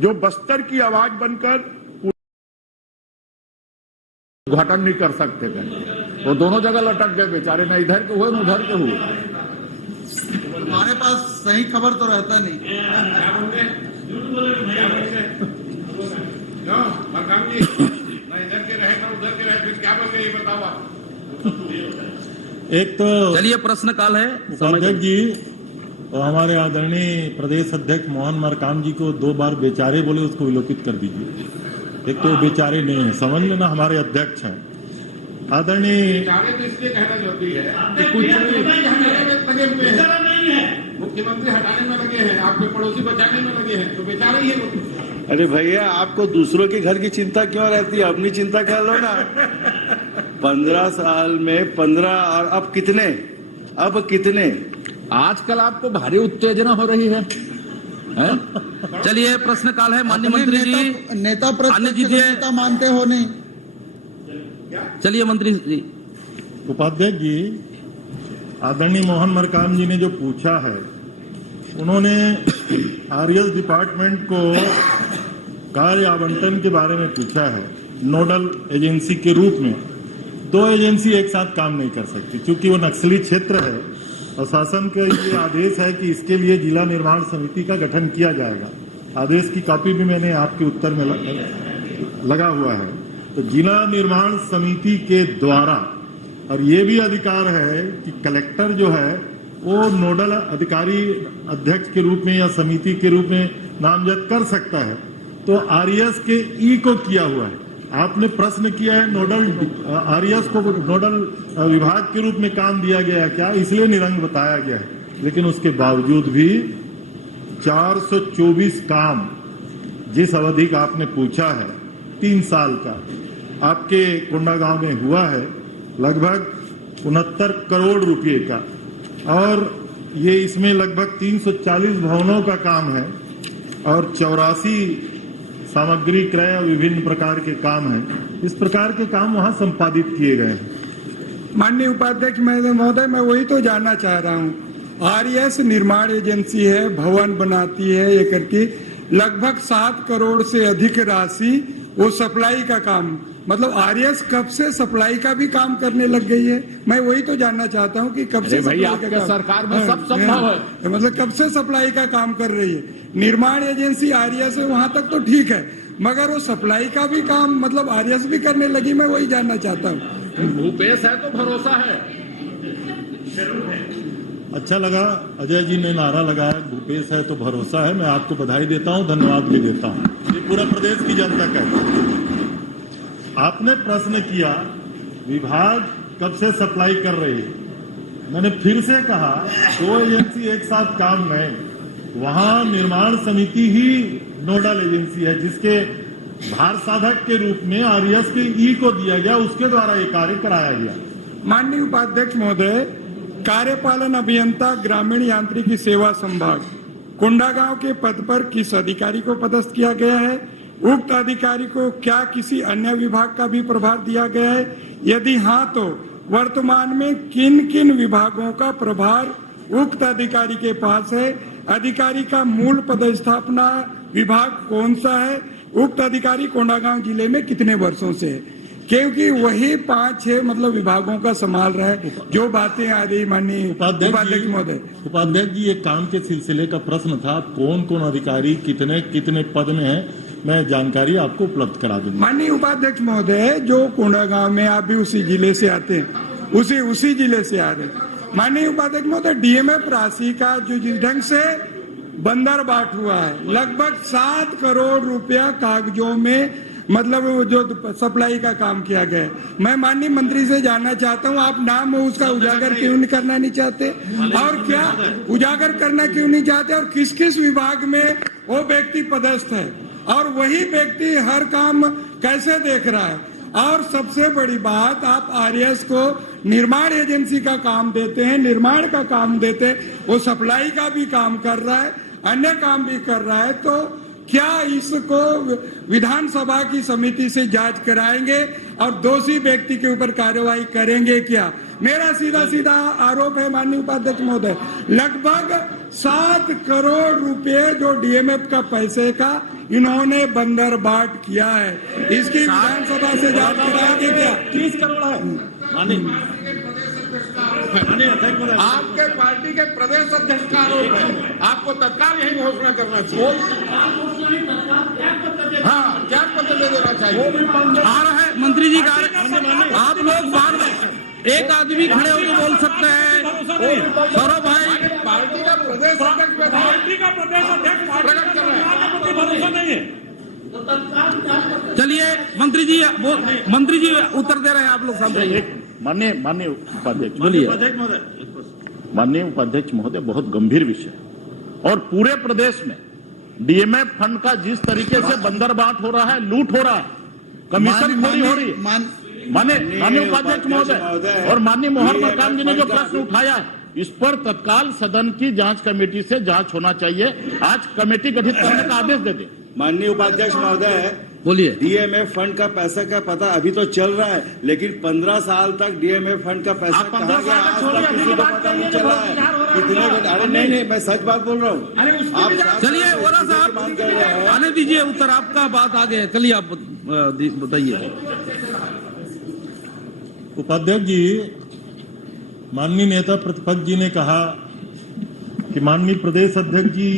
जो बस्तर की आवाज बनकर उद्घाटन नहीं कर सकते थे, वो दोनों जगह लटक गए बेचारे, न इधर के हुए न उधर के हुए। हमारे पास सही खबर तो रहता नहीं। इधर के रहे ना उधर के रहे, फिर क्या बोल गए ये बताओ आप। एक तो चलिए प्रश्न काल है। उपाध्यक्ष जी और हमारे आदरणीय प्रदेश अध्यक्ष मोहन मरकाम जी को 2 बार बेचारे बोले, उसको विलोपित कर दीजिए। एक तो बेचारे नहीं है, समझ लेना हमारे अध्यक्ष हैं। आदरणीय बेचारे तो इसलिए कहना जरूरी है कि कुछ लगे हुए हैं, मुख्यमंत्री हटाने में लगे हैं, आपके पड़ोसी बचाने में लगे हैं, तो बेचारे ही है। अरे भैया, आपको दूसरों के घर की चिंता क्यों रहती है? अपनी चिंता कर लो ना। 15 साल में 15 और अब कितने? आजकल आपको भारी उत्तेजना हो रही है? चलिए प्रश्न काल है। माननीय मंत्री जी, नेता नेता मानते हो नहीं? चलिए मंत्री जी। उपाध्यक्ष जी, आदरणीय मोहन मरकाम जी ने जो पूछा है, उन्होंने आरएस डिपार्टमेंट को कार्य आवंटन के बारे में पूछा है। नोडल एजेंसी के रूप में 2 एजेंसी एक साथ काम नहीं कर सकती, क्योंकि वो नक्सली क्षेत्र है और शासन का ये आदेश है कि इसके लिए जिला निर्माण समिति का गठन किया जाएगा। आदेश की कॉपी भी मैंने आपके उत्तर में लगा हुआ है। तो जिला निर्माण समिति के द्वारा, और ये भी अधिकार है कि कलेक्टर जो है वो नोडल अधिकारी अध्यक्ष के रूप में या समिति के रूप में नामजद कर सकता है। तो आरएस के ई को किया हुआ है। आपने प्रश्न किया है नोडल आरएस को नोडल विभाग के रूप में काम दिया गया क्या, इसलिए निरंग बताया गया है। लेकिन उसके बावजूद भी 424 काम जिस अवधि का आपने पूछा है 3 साल का, आपके कोंडागांव में हुआ है लगभग 69 करोड़ रुपए का, और ये इसमें लगभग 340 भवनों का काम है और 84 सामग्री क्रय और विभिन्न प्रकार के काम हैं। इस प्रकार के काम वहां संपादित किए गए हैं। माननीय उपाध्यक्ष महोदय, मैं वही तो जानना चाह रहा हूँ। आरएस निर्माण एजेंसी है, भवन बनाती है, ये करके लगभग 7 करोड़ से अधिक राशि वो सप्लाई का काम, मतलब आरएस कब से सप्लाई का भी काम करने लग गई है? मैं वही तो जानना चाहता हूँ कि कब से भाई आपके सरकार में सब संभव है, मतलब कब से सप्लाई का काम कर रही है? निर्माण एजेंसी आरएस है, वहां तक तो ठीक है, मगर वो सप्लाई का भी काम मतलब आरएस भी करने लगी, मैं वही जानना चाहता हूँ। भूपेश है तो भरोसा है। अच्छा लगा अजय जी ने नारा लगाया, भूपेश है तो भरोसा है। मैं आपको बधाई देता हूं, धन्यवाद भी देता हूं। ये पूरा प्रदेश की जनता का। आपने प्रश्न किया विभाग कब से सप्लाई कर रही है, मैंने फिर से कहा 2 एजेंसी एक साथ काम नहीं, वहां निर्माण समिति ही नोडल एजेंसी है, जिसके भार साधक के रूप में आरएस के ई को दिया गया, उसके द्वारा ये कार्य कराया गया। माननीय उपाध्यक्ष महोदय, कार्यपालन अभियंता ग्रामीण यांत्रिकी सेवा संभाग कोंडागांव के पद पर किस अधिकारी को पदस्थ किया गया है? उक्त अधिकारी को क्या किसी अन्य विभाग का भी प्रभार दिया गया है? यदि हाँ, तो वर्तमान में किन किन विभागों का प्रभार उक्त अधिकारी के पास है? अधिकारी का मूल पदस्थापना विभाग कौन सा है? उक्त अधिकारी कोंडागांव जिले में कितने वर्षों से है? क्योंकि वही 5-6 मतलब विभागों का संभाल रहा है। जो बातें आ रही माननीय उपाध्यक्ष महोदय। उपाध्यक्ष जी, ये काम के सिलसिले का प्रश्न था, कौन कौन अधिकारी कितने कितने पद में है, मैं जानकारी आपको उपलब्ध करा दूंगा। माननीय उपाध्यक्ष महोदय, जो कोंडागांव में आप भी उसी जिले से आते हैं, उसी जिले से आ रहे हैं। माननीय उपाध्यक्ष महोदय, डीएमएफ राशि का जो जिस ढंग से बंदर बाट हुआ है, लगभग 7 करोड़ रुपया कागजों में मतलब जो सप्लाई का काम किया गया है। मैं माननीय मंत्री से जानना चाहता हूं, आप नाम उसका उजागर क्यों नहीं करना नहीं चाहते, और क्या उजागर करना क्यों नहीं चाहते, और किस किस विभाग में वो व्यक्ति पदस्थ है, और वही व्यक्ति हर काम कैसे देख रहा है? और सबसे बड़ी बात, आप आरएस को निर्माण एजेंसी का काम देते हैं, निर्माण का काम देते हैं, वो सप्लाई का भी काम कर रहा है, अन्य काम भी कर रहा है, तो क्या इसको विधानसभा की समिति से जांच कराएंगे और दोषी व्यक्ति के ऊपर कार्रवाई करेंगे क्या? मेरा सीधा आरोप है माननीय उपाध्यक्ष महोदय, लगभग 7 करोड़ रुपए जो डीएमएफ का पैसे का इन्होंने बंदरबाट किया है। इसकी विधानसभा से जांच कराएंगे क्या? 30 करोड़ है। आपके पार्टी के प्रदेश अध्यक्ष का आरोप है, आपको तत्काल यही घोषणा करना चाहिए। हाँ, त्याग पत्र दे देना चाहिए। आ रहा है मंत्री जी का, आप लोग बाद में एक आदमी खड़े होकर बोल सकते हैं। सौरभ भाई, पार्टी का प्रदेश अध्यक्ष प्रकट कर रहे हैं। चलिए मंत्री जी उत्तर दे रहे हैं, आप लोग सामने। माननीय उपाध्यक्ष बोलिए। माननीय उपाध्यक्ष महोदय, बहुत गंभीर विषय और पूरे प्रदेश में डीएमएफ फंड का जिस तरीके से बंदरबाट हो रहा है, लूट हो रहा है, कमीशन खोरी हो रही है। माननीय उपाध्यक्ष महोदय और माननीय मोहन मरकाम जी ने जो प्रश्न उठाया है, इस पर तत्काल सदन की जांच कमेटी से जांच होना चाहिए। आज कमेटी गठित करने का आदेश दे दे। माननीय उपाध्यक्ष महोदय, बोलिए। डीएमएफ फंड का पैसा का पता अभी तो चल रहा है, लेकिन 15 साल तक डीएमएफ फंड का पैसा आप 15 कहाँ गया, साल आज छोड़िए, तक किसी को अभी पता नहीं बात चला करिए, है। कितने अरे नहीं, मैं सच बात बोल रहा हूँ। आप चलिए वोरा साहब आने दीजिए उत्तर, आपका बात आगे। चलिए आप बताइए। उपाध्यक्ष जी, माननीय नेता प्रतिपक्ष जी ने कहा कि माननीय प्रदेश अध्यक्ष जी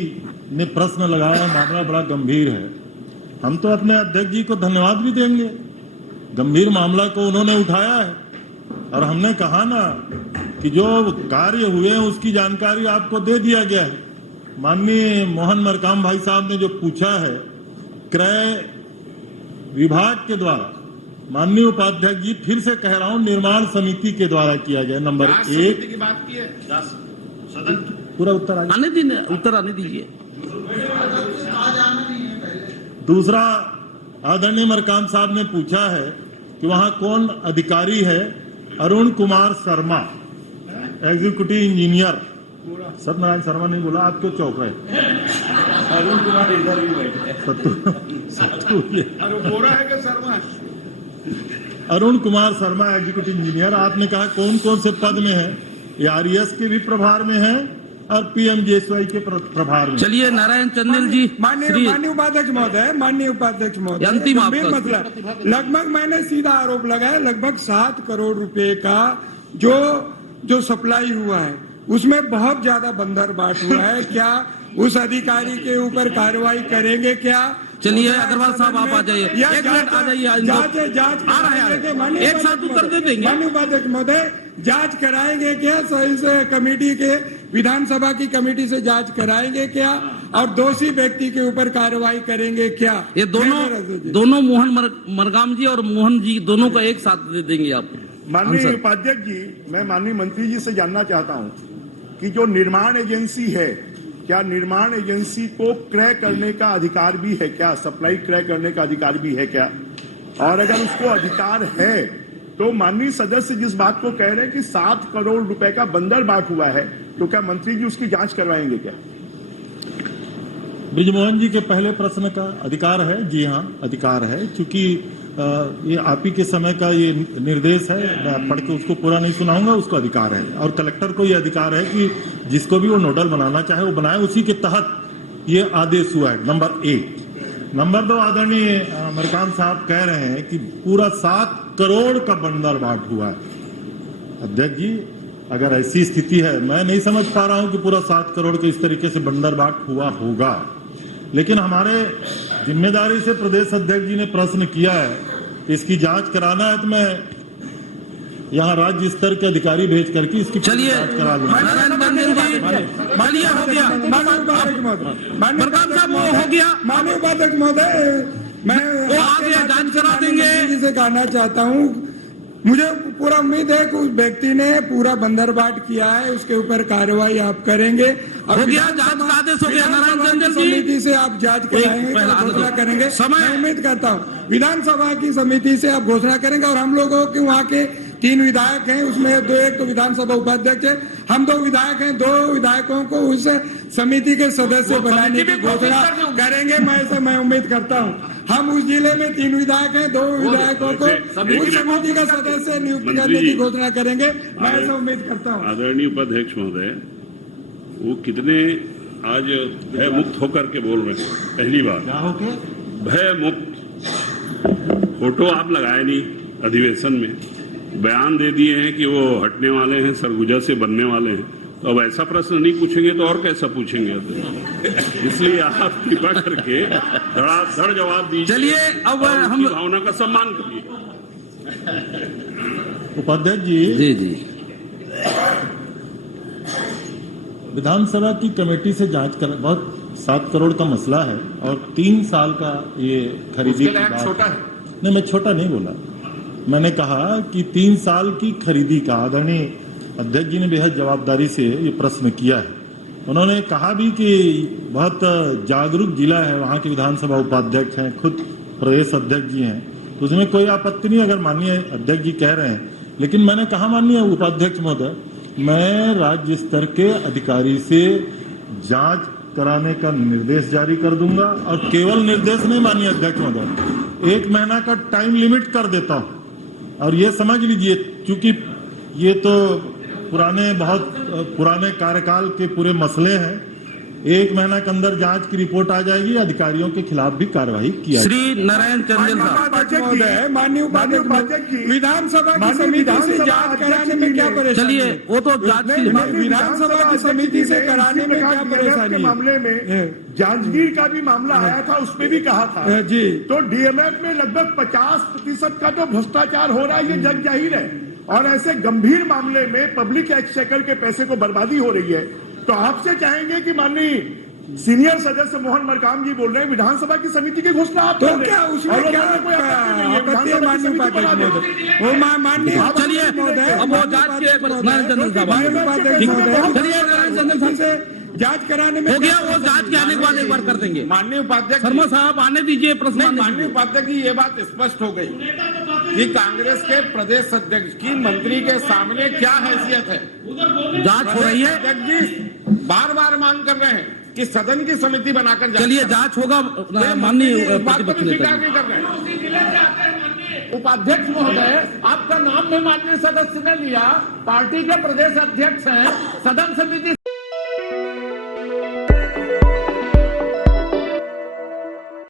ने प्रश्न लगाया, मामला बड़ा गंभीर है। हम तो अपने अध्यक्ष जी को धन्यवाद भी देंगे, गंभीर मामला को उन्होंने उठाया है। और हमने कहा ना कि जो कार्य हुए हैं उसकी जानकारी आपको दे दिया गया है। माननीय मोहन मरकाम भाई साहब ने जो पूछा है, क्रय विभाग के द्वारा, माननीय उपाध्यक्ष जी फिर से कह रहा हूं, निर्माण समिति के द्वारा किया गया। नंबर 1 की बात की है। पूरा उत्तर उत्तर आने दीजिए। दूसरा, आदरणीय मरकाम साहब ने पूछा है कि वहां कौन अधिकारी है। Arun Kumar Sharma, executive engineer. सत्यनारायण शर्मा नहीं बोला, आप क्यों चौंक रहे? अरुण कुमार इधर भी बैठे। बोरा है कि शर्मा? Arun Kumar Sharma, executive engineer. आपने कहा कौन कौन से पद में है? ये आरईएस के भी प्रभार में है और पीएमजीएसवाई के प्रभार में। चलिए नारायण चंदेल जी। माननीय उपाध्यक्ष महोदय, अंतिम गंभीर आपका। मतलब लगभग मैंने सीधा आरोप लगाया, लगभग 7 करोड़ रुपए का जो सप्लाई हुआ है उसमें बहुत ज्यादा बंदरबाट हुआ है। क्या उस अधिकारी के ऊपर कार्रवाई करेंगे क्या? चलिए अग्रवाल साहब आप आ जाइए, एक मिनट आ जाइए। जांच आ रहे हैं, एक साथ उत्तर दे देंगे। माननीय उपाध्यक्ष महोदय, जांच कराएंगे क्या? सही से कमेटी के, विधानसभा की कमेटी से जांच कराएंगे क्या? और दोषी व्यक्ति के ऊपर कार्रवाई करेंगे क्या? ये दोनों मोहन मरकाम जी और मोहन जी दोनों का एक साथ दे देंगे आप। माननीय उपाध्यक्ष जी, मैं माननीय मंत्री जी से जानना चाहता हूं कि जो निर्माण एजेंसी है, क्या निर्माण एजेंसी को क्रय करने का अधिकार भी है क्या? सप्लाई क्रय करने का अधिकार भी है क्या? और अगर उसको अधिकार है तो माननीय सदस्य जिस बात को कह रहे हैं कि 7 करोड़ रुपए का बंदरबाट हुआ है, तो क्या मंत्री जी उसकी जांच करवाएंगे क्या? ब्रिजमोहन जी के पहले प्रश्न का अधिकार है। जी हाँ, अधिकार है। चूंकि ये आप ही के समय का ये निर्देश है, मैं पढ़ के उसको पूरा नहीं सुनाऊंगा, उसको अधिकार है। और कलेक्टर को ये अधिकार है कि जिसको भी वो नोडल बनाना चाहे वो बनाए, उसी के तहत ये आदेश हुआ है। नंबर 1। नंबर 2, आदरणीय मरकाम साहब कह रहे हैं कि पूरा 7 करोड़ का बंदरबाट हुआ है। अध्यक्ष जी, अगर ऐसी स्थिति है, मैं नहीं समझ पा रहा हूं कि पूरा 7 करोड़ के इस तरीके से बंदरबाट हुआ होगा, लेकिन हमारे जिम्मेदारी से प्रदेश अध्यक्ष जी ने प्रश्न किया है, इसकी जांच कराना है तो मैं यहाँ राज्य स्तर के अधिकारी भेज करके इसकी जांच करा लूंगा। माननीय उपाध्यक्ष महोदय, मैं जांच करा देंगे से कहना चाहता हूँ, मुझे पूरा उम्मीद है कि उस व्यक्ति ने पूरा बंदरबाट किया है, उसके ऊपर कार्रवाई आप करेंगे। हो गया, जांच का आदेश हो गया। नारायण चंदेल जी, समिति से आप जांच कराएंगे, घोषणा करेंगे। मैं उम्मीद करता हूँ विधानसभा की समिति से आप घोषणा करेंगे। और हम लोगों के वहाँ के 3 विधायक हैं, उसमें एक तो विधानसभा उपाध्यक्ष है, हम 2 विधायक हैं, 2 विधायकों को उस समिति के सदस्य बनाने की घोषणा करेंगे। मैं उम्मीद करता हूँ हम उस जिले में 3 विधायक हैं, 2 विधायकों को उस समिति का सदस्य नियुक्त करने की घोषणा करेंगे। मैं ऐसा उम्मीद करता हूँ। आदरणीय उपाध्यक्ष महोदय, वो कितने आज भय मुक्त होकर के बोल रहे हैं, पहली बार क्या हो के भय मुक्त। फोटो आप लगाए नहीं अधिवेशन में, बयान दे दिए हैं कि वो हटने वाले हैं, सरगुजा से बनने वाले हैं। तो अब ऐसा प्रश्न नहीं पूछेंगे तो और कैसा पूछेंगे? इसलिए आप कृपा करके धड़ाधड़ जवाब दीजिए। चलिए, अब और हम उनकी भावना का सम्मान करिए। उपाध्यक्ष जी, जी जी विधानसभा की कमेटी से जांच कर, बहुत 7 करोड़ का मसला है और 3 साल का ये खरीदी की बात छोटा है। नहीं, मैं छोटा नहीं बोला। मैंने कहा कि 3 साल की खरीदी का आदरणीय अध्यक्ष जी ने बेहद जवाबदारी से ये प्रश्न किया है। उन्होंने कहा भी कि बहुत जागरूक जिला है, वहाँ के विधानसभा उपाध्यक्ष हैं, खुद प्रदेश अध्यक्ष जी हैं, तो उसमें कोई आपत्ति नहीं अगर माननीय अध्यक्ष जी कह रहे हैं। लेकिन मैंने कहा माननीय उपाध्यक्ष महोदय, मैं राज्य स्तर के अधिकारी से जांच कराने का निर्देश जारी कर दूंगा और केवल निर्देश नहीं माननीय अध्यक्ष महोदय, 1 महीना का टाइम लिमिट कर देता हूं। और ये समझ लीजिए, क्योंकि ये तो बहुत पुराने कार्यकाल के पूरे मसले हैं, 1 महीना के अंदर जांच की रिपोर्ट आ जाएगी, अधिकारियों के खिलाफ भी कार्रवाई की जाएगी। श्री नारायण चंदेल साहब, माननीय उपाध्यक्ष विधानसभा की समिति से जांच कराने में क्या परेशानी? चलिए, वो तो जांच की विधानसभा की समिति से कराने में क्या परेशानी? के मामले में जांजगीर का भी मामला आया था, उसमें भी कहा था जी, तो डीएमएफ में लगभग 50% का तो भ्रष्टाचार हो रहा है, ये जग जाहिर है। और ऐसे गंभीर मामले में पब्लिक एक्सचेकर के पैसे को बर्बादी हो रही है। तो आपसे चाहेंगे कि माननीय सीनियर सदस्य मोहन मरकाम जी बोल रहे हैं, विधानसभा की समिति की घोषणा आप तो कर रहे हैं। क्या उसमें और क्या कोई आपत्ति नहीं है, आपत्ति है? विधानसभा की माननीय समिति उपाध्यक्ष बना दें। महोदय, वो माननीय चलिए, अब वो जांच के नारायण चंदेल साहब, माननीय उपाध्यक्ष महोदय, चलिए नारायण चंदेल साहब से जांच कराने में हो गया, वो जांच के आने के बाद एक बार कर देंगे। माननीय उपाध्यक्ष शर्मा साहब आने दीजिए, प्रश्न आने माननीय दीजिए। उपाध्यक्ष जी, ये बात स्पष्ट हो गई कि कांग्रेस के प्रदेश अध्यक्ष की मंत्री के सामने क्या हैसियत है। जांच हो रही है, अध्यक्ष जी बार बार मांग कर रहे हैं कि सदन की समिति बनाकर जांच चलिए करें। जांच होगा। मंत्री माननीय इस बात को प्रतिपक्ष भी नेता स्वीकार जी। नहीं कर रहे। उपाध्यक्ष महोदय, आपका नाम भी माननीय सदस्य ने लिया, पार्टी के प्रदेश अध्यक्ष हैं, सदन समिति